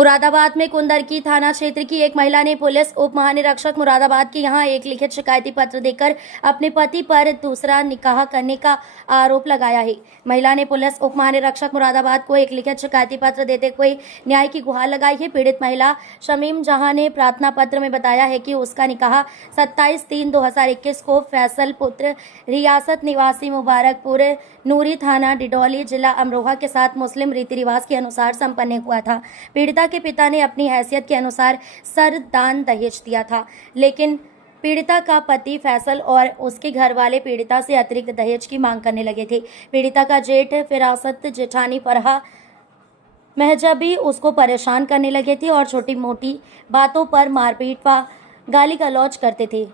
मुरादाबाद में कुंदरकी थाना क्षेत्र की एक महिला ने पुलिस उप महानिरीक्षक मुरादाबाद के यहां एक लिखित शिकायती पत्र देकर अपने पति पर दूसरा निकाह करने का आरोप लगाया है। महिला ने पुलिस उप महानिरीक्षक मुरादाबाद को एक लिखित शिकायती पत्र देते हुए न्याय की गुहार लगाई है। पीड़ित महिला शमीम जहां ने प्रार्थना पत्र में बताया है कि उसका निकाह 27/3/2021 को फैसल पुत्र रियासत निवासी मुबारकपुर नूरी थाना डिडौली जिला अमरोहा के साथ मुस्लिम रीति रिवाज के अनुसार संपन्न हुआ था। पीड़िता के पिता ने अपनी हैसियत के अनुसार सरदान दहेज दिया था, लेकिन पीड़िता का पति फैसल और उसके घर वाले पीड़िता से अतिरिक्त दहेज की मांग करने लगे थे। पीड़िता का जेठ फिरासत जेठानी फरहा महजबी उसको परेशान करने लगे थे और छोटी मोटी बातों पर मारपीट व गाली गलौज करते थे।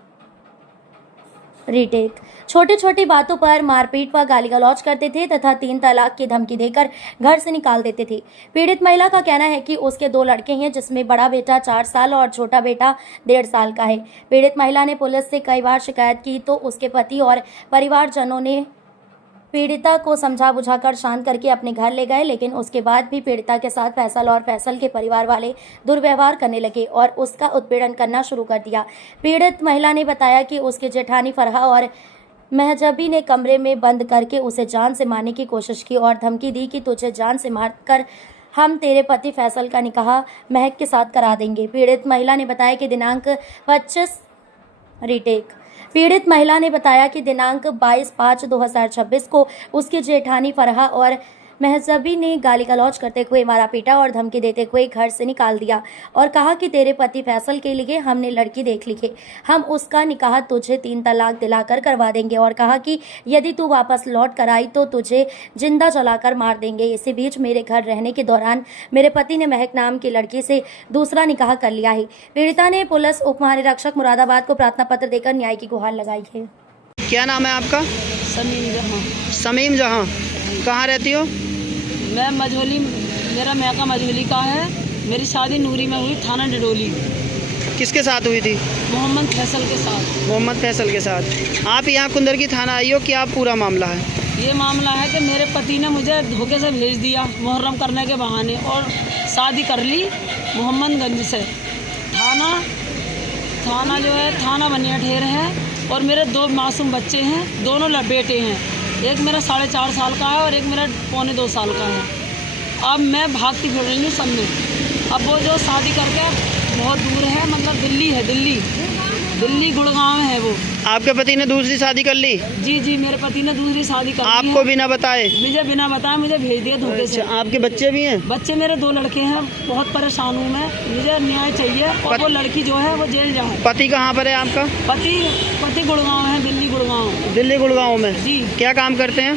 छोटी छोटी बातों पर मारपीट व गाली गलौज करते थे तथा 3 तलाक की धमकी देकर घर से निकाल देते थे। पीड़ित महिला का कहना है कि उसके 2 लड़के हैं, जिसमें बड़ा बेटा 4 साल और छोटा बेटा 1.5 साल का है। पीड़ित महिला ने पुलिस से कई बार शिकायत की तो उसके पति और परिवारजनों ने पीड़िता को समझा बुझाकर शांत करके अपने घर ले गए, लेकिन उसके बाद भी पीड़िता के साथ फैसल और फैसल के परिवार वाले दुर्व्यवहार करने लगे और उसका उत्पीड़न करना शुरू कर दिया। पीड़ित महिला ने बताया कि उसके जेठानी फरहा और महजबी ने कमरे में बंद करके उसे जान से मारने की कोशिश की और धमकी दी कि तुझे जान से मारकर हम तेरे पति फैसल का निकाह महक के साथ करा देंगे। पीड़ित महिला ने बताया कि दिनांक 22/5/2026 को उसकी जेठानी फरहा और महजबी ने गाली गलौज करते हुए मारा पीटा और धमकी देते हुए घर से निकाल दिया और कहा कि तेरे पति फैसल के लिए हमने लड़की देख ली है, हम उसका निकाह तुझे 3 तलाक दिलाकर करवा देंगे और कहा कि यदि तू वापस लौट कर आई तो तुझे जिंदा जलाकर मार देंगे। इसी बीच मेरे घर रहने के दौरान मेरे पति ने महक नाम की लड़की से दूसरा निकाह कर लिया है। पीड़िता ने पुलिस उप महानिरीक्षक मुरादाबाद को प्रार्थना पत्र देकर न्याय की गुहार लगाई है। क्या नाम है आपका? समीम जहां। कहाँ रहती हो? मैं मझोली, मेरा मैका मझोली का है। मेरी शादी नूरी में हुई, थाना डिडोली। किसके साथ हुई थी? मोहम्मद फैसल के साथ। मोहम्मद फैसल के साथ। आप यहाँ कुंदरकी थाना आई हो, क्या पूरा मामला है? ये मामला है कि मेरे पति ने मुझे धोखे से भेज दिया मुहर्रम करने के बहाने और शादी कर ली मोहम्मदगंज से। थाना जो है थाना बनिया ठेर है और मेरे 2 मासूम बच्चे हैं, दोनों बेटे हैं। एक मेरा 4.5 साल का है और एक मेरा 1.25 साल का है। अब मैं भागती फिर रही हूँ सब में। अब वो जो शादी करके बहुत दूर है, मतलब दिल्ली है, दिल्ली गुड़गांव है वो। आपके पति ने दूसरी शादी कर ली? जी, मेरे पति ने दूसरी शादी कर ली। आपको बिना बताए? मुझे बिना बताए मुझे भेज दिया धोखे से। आपके बच्चे भी हैं? बच्चे मेरे 2 लड़के हैं। बहुत परेशान हूँ मैं, मुझे न्याय चाहिए और वो लड़की जो है वो जेल जाए। पति कहाँ पर है आपका? पति गुड़गांव है, दिल्ली गुड़गांव में। जी। क्या काम करते हैं?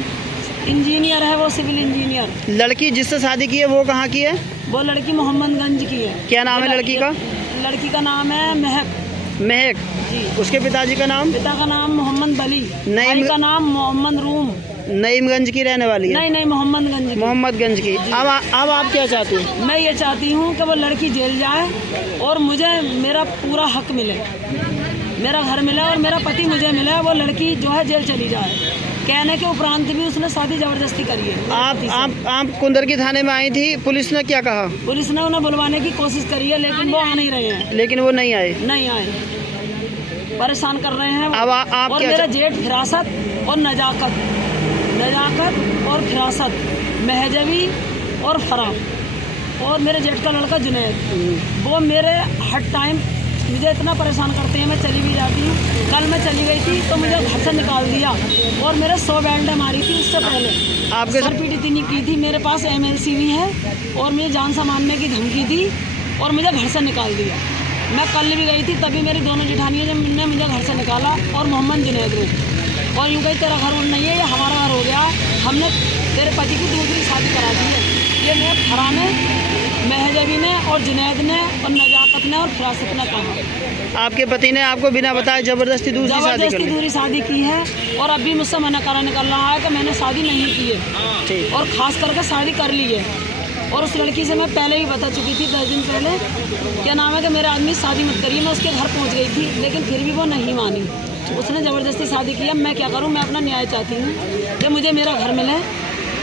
इंजीनियर है वो, सिविल इंजीनियर। लड़की जिससे शादी की है वो कहाँ की है? वो लड़की मोहम्मदगंज की है। क्या नाम है लड़की का? लड़की का नाम है महक जी। उसके पिताजी का नाम? पिता का नाम मोहम्मद बली, भाई का नाम मोहम्मद रूम। नईमगंज की रहने वाली है? नहीं, मोहम्मदगंज की। अब आप क्या चाहती हैं? मैं ये चाहती हूँ कि वो लड़की जेल जाए और मुझे मेरा पूरा हक मिले, मेरा घर मिले और मेरा पति मुझे मिले। वो लड़की जो है जेल चली जाए। कहने के उपरांत भी उसने शादी जबरदस्ती करी है। आप कुंदरकी थाने में आई थी, पुलिस ने क्या कहा? पुलिस ने उन्हें बुलवाने की कोशिश करी है, लेकिन वो आ नहीं रहे हैं। लेकिन वो नहीं आए? परेशान कर रहे हैं। अब आप और मेरा जेठ फिरासत और नजाकत और फिरासत, महजबी और फराह और मेरे जेठ का लड़का जुनैद, वो मेरे हर टाइम मुझे इतना परेशान करते हैं। मैं चली भी जाती हूँ। कल मैं चली गई थी तो मुझे घर से निकाल दिया और मेरे 100 बैंडें मारी थी। उससे पहले आपके सर पीट इतनी की थी। मेरे पास MLC भी है और मुझे जान से मारने की धमकी दी और मुझे घर से निकाल दिया। मैं कल भी गई थी, तभी मेरी दोनों जेठानियों ने मुझे घर से निकाला और मोहम्मद जुनैद ने। और यूँ कही तेरा घर नहीं है, ये हमारा घर हो गया, हमने तेरे पति की दूसरी शादी करा दी है। ये मेरे फरा ने, महजबी ने और जुनैद ने और नजाकत ने और फिरासत ने कहा। आपके पति ने आपको बिना बताए जबरदस्ती दूसरी शादी की है और अभी मुझसे मना करा निकल रहा है कि मैंने शादी नहीं की है और ख़ास करके शादी कर ली है। और उस लड़की से मैं पहले भी बता चुकी थी 10 दिन पहले, क्या नाम है कि मेरे आदमी शादी मत करिए। मैं उसके घर पहुंच गई थी, लेकिन फिर भी वो नहीं मानी। उसने ज़बरदस्ती शादी की। मैं क्या करूं? मैं अपना न्याय चाहती हूँ कि मुझे मेरा घर मिले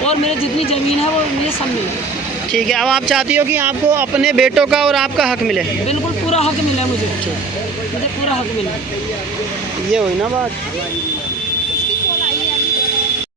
और मेरे जितनी ज़मीन है वो मुझे सब मिले। ठीक है, अब आप चाहती हो कि आपको अपने बेटों का और आपका हक मिले। बिल्कुल पूरा हक मिले मुझे पूरा हक मिले। ये हुई ना बात।